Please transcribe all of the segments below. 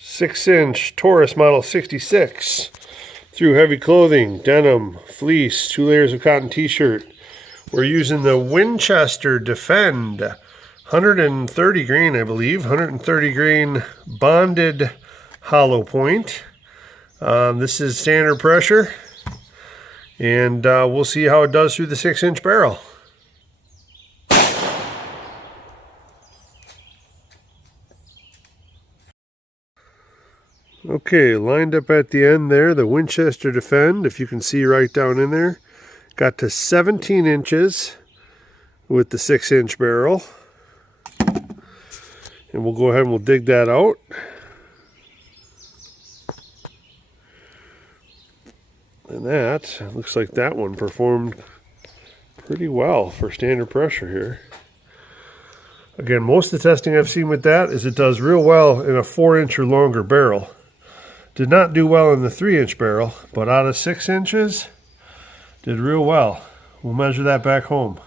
6-inch Taurus Model 66 through heavy clothing, denim, fleece, 2 layers of cotton t-shirt. We're using the Winchester Defend 130 grain, I believe, 130 grain bonded hollow point. This is standard pressure, and we'll see how it does through the 6-inch barrel. Okay, lined up at the end there, the Winchester Defend, if you can see right down in there, got to 17 inches with the 6-inch barrel. And we'll go ahead and we'll dig that out. And that looks like that one performed pretty well for standard pressure here. Again, most of the testing I've seen with that is it does real well in a 4-inch or longer barrel. Did not do well in the 3-inch barrel, but out of 6 inches, did real well. We'll measure that back home.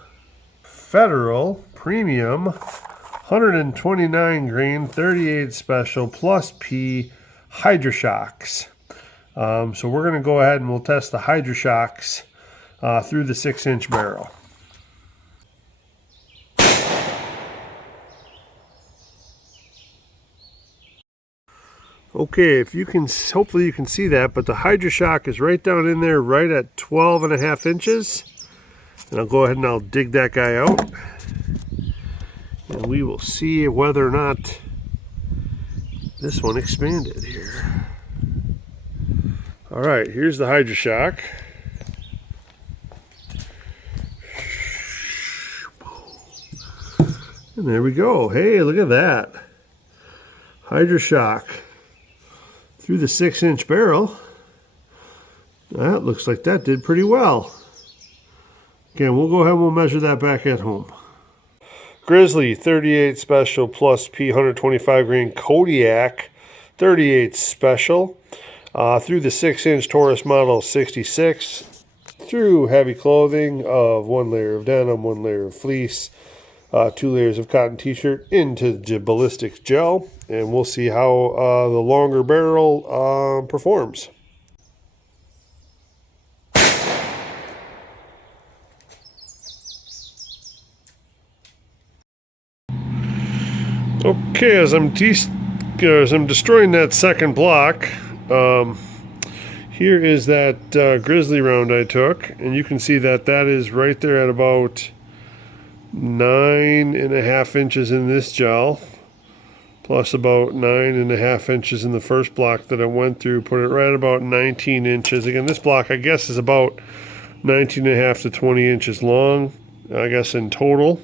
Federal Premium 129 grain 38 special plus P Hydra Shoks. So we're going to go ahead and we'll test the Hydra Shoks through the 6-inch barrel. Okay, if you can, hopefully you can see that, but the Hydra Shok is right down in there, right at 12.5 inches. And I'll go ahead and I'll dig that guy out. And we will see whether or not this one expanded here. All right, here's the Hydra Shok. And there we go. Hey, look at that. Hydra Shok through the 6-inch barrel. That looks like that did pretty well. Again, we'll go ahead and we'll measure that back at home. Grizzly 38 special plus P 125 grain Kodiak 38 special through the 6-inch Taurus Model 66 through heavy clothing of 1 layer of denim, 1 layer of fleece, 2 layers of cotton t-shirt into the ballistic gel, and we'll see how the longer barrel performs. Okay, as I'm destroying that second block, here is that Grizzly round I took, and you can see that that is right there at about 9.5 inches in this gel, plus about 9.5 inches in the first block that I went through, put it right about 19 inches. Again, this block I guess is about 19.5 to 20 inches long, I guess in total,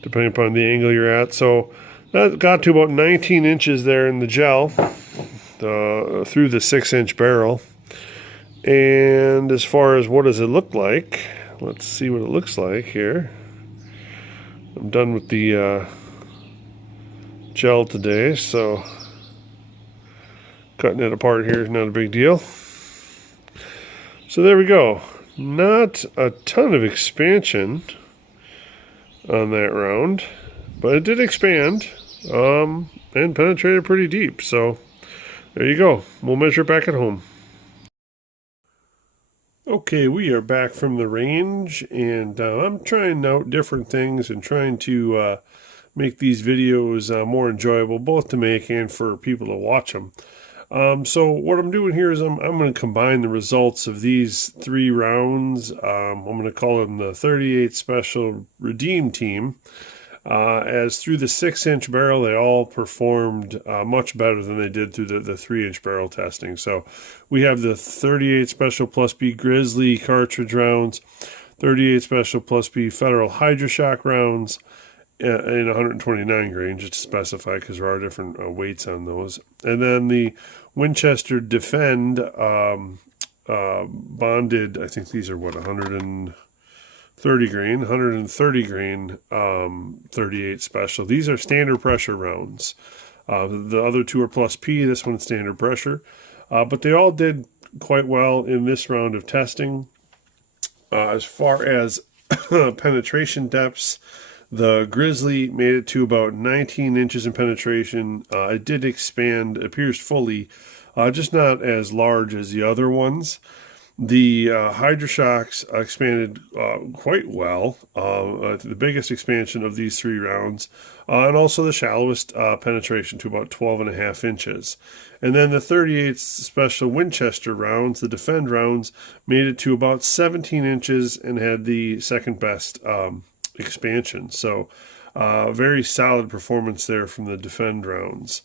depending upon the angle you're at. So that got to about 19 inches there in the gel through the 6-inch barrel. And as far as what does it look like, let's see what it looks like here. I'm done with the gel today, so cutting it apart here is not a big deal. So there we go. Not a ton of expansion on that round, but it did expand and penetrated pretty deep. So there you go. We'll measure back at home. Okay, we are back from the range, and I'm trying out different things and trying to make these videos more enjoyable, both to make and for people to watch them. So what I'm doing here is I'm going to combine the results of these 3 rounds. I'm going to call them the 38 Special Redeem Team. As through the 6-inch barrel, they all performed much better than they did through the 3-inch barrel testing. So we have the 38 Special plus B Grizzly Cartridge rounds, 38 Special plus B Federal Hydra Shok rounds in 129 grain, just to specify, because there are different weights on those. And then the Winchester Defend bonded, I think these are what, 130 grain 38 special. These are standard pressure rounds. The other 2 are plus P, this one's standard pressure. But they all did quite well in this round of testing. As far as penetration depths, The Grizzly made it to about 19 inches in penetration. It did expand, appears fully, just not as large as the other ones. The Hydra Shoks expanded quite well, the biggest expansion of these 3 rounds, and also the shallowest penetration to about 12.5 inches. And then the 38 Special Winchester rounds, the Defend rounds, made it to about 17 inches and had the second best expansion. So very solid performance there from the Defend rounds.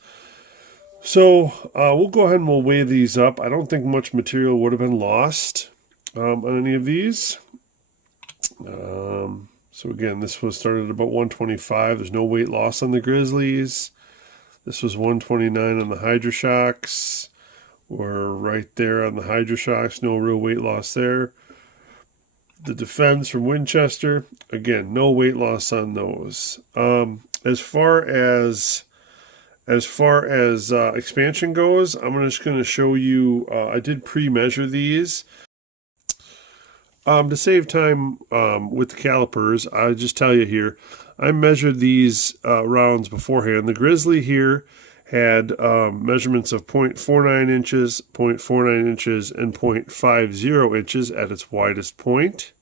So we'll go ahead and we'll weigh these up. I don't think much material would have been lost on any of these. So again, this was started at about 125. There's no weight loss on the Grizzlies. This was 129 on the Hydra Shoks. We're right there on the Hydra Shoks. No real weight loss there. The Defense from Winchester. Again, no weight loss on those. As far as expansion goes, I'm just going to show you, I did pre-measure these. To save time with the calipers, I'll just tell you here, I measured these rounds beforehand. The Grizzly here had measurements of 0.49 inches, 0.49 inches, and 0.50 inches at its widest point,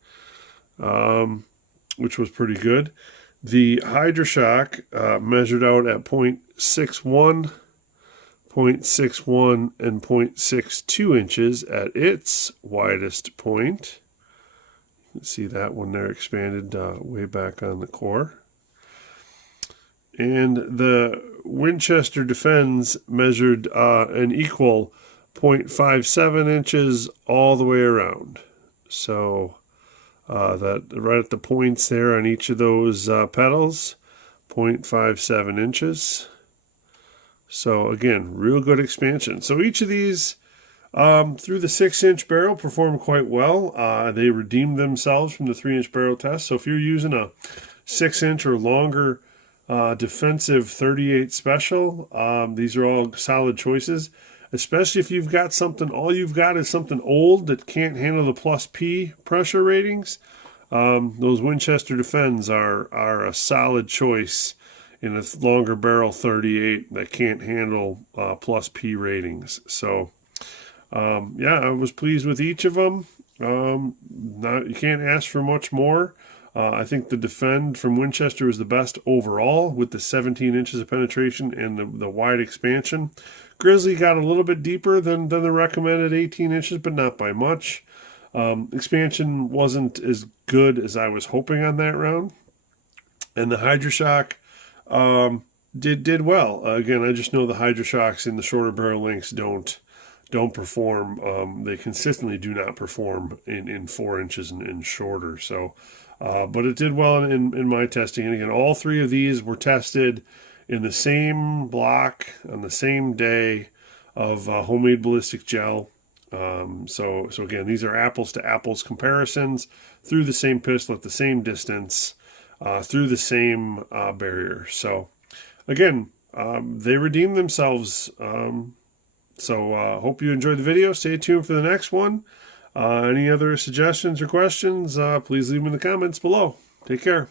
which was pretty good. The Hydra Shok measured out at 0.61, 0.61, and 0.62 inches at its widest point. You can see that one there expanded way back on the core. And the Winchester Defends measured an equal 0.57 inches all the way around. So that right at the points there on each of those pedals, 0.57 inches. So again, real good expansion. So each of these through the 6-inch barrel performed quite well. They redeemed themselves from the 3-inch barrel test. So if you're using a 6-inch or longer defensive 38 special, these are all solid choices. Especially if you've got something, all you've got is something old that can't handle the plus P pressure ratings. Those Winchester Defends are a solid choice in a longer barrel 38 that can't handle plus P ratings. So, yeah, I was pleased with each of them. You can't ask for much more. I think the Defend from Winchester was the best overall with the 17 inches of penetration and the wide expansion. Grizzly got a little bit deeper than the recommended 18 inches, but not by much. Expansion wasn't as good as I was hoping on that round. And the Hydra Shok did well. Again, I just know the Hydra Shoks in the shorter barrel lengths don't perform. They consistently do not perform in 4 inches and shorter. So, but it did well in my testing. And again, all 3 of these were tested in the same block on the same day of homemade ballistic gel. So again, these are apples to apples comparisons through the same pistol at the same distance, through the same barrier. So again, they redeemed themselves. So hope you enjoyed the video. Stay tuned for the next one. Any other suggestions or questions, please leave them in the comments below. Take care.